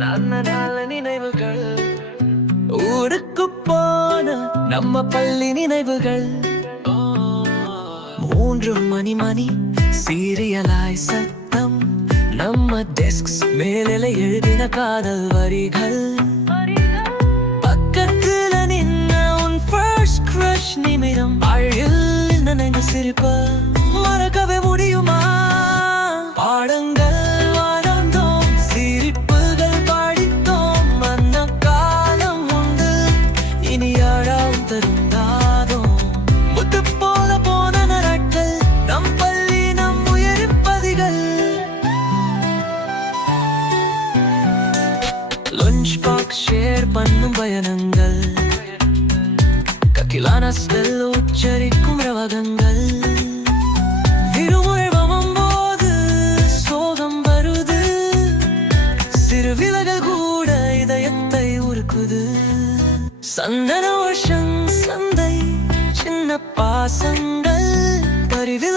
நல்ல நல்ல நினைவுகள், ஊருக்கு போன நம்ம பள்ளி நினைவுகள். 3 மணி சீரியலாய் சத்தம், நம்ம டெஸ்க்ஸ் மேலே எழுதின காதல் வரிகள். பக்கத்துல நின்ன உன் ஃபர்ஸ்ட் க்ரஷ் நிமிடம், அழில் நினைந்து சிரிப்ப மறக்கவே முடியுமா? பாடங்கள் வாழ்ந்தோம், சிரிப்புகள் பாடித்தோம், அந்த காலம் உண்டு இனி யாராவும் தருந்தாதோ. முத்து போல போன நாட்கள், நம் பள்ளி நம் உயிரின் பதிகள். லஞ்ச் பாக்ஸ் ஷேர் பண்ணும் பயணங்கள், கக்கிலான ஸ்மெல் உச்சரிக்கும் ரவகங்கள். விடுமுறை வரும்போது சோகம் வருது, சிறு விலகல் கூட இதயத்தை உருக்குது. சந்தன வருஷம் சந்தை, சின்ன பாசங்கள், பரிவில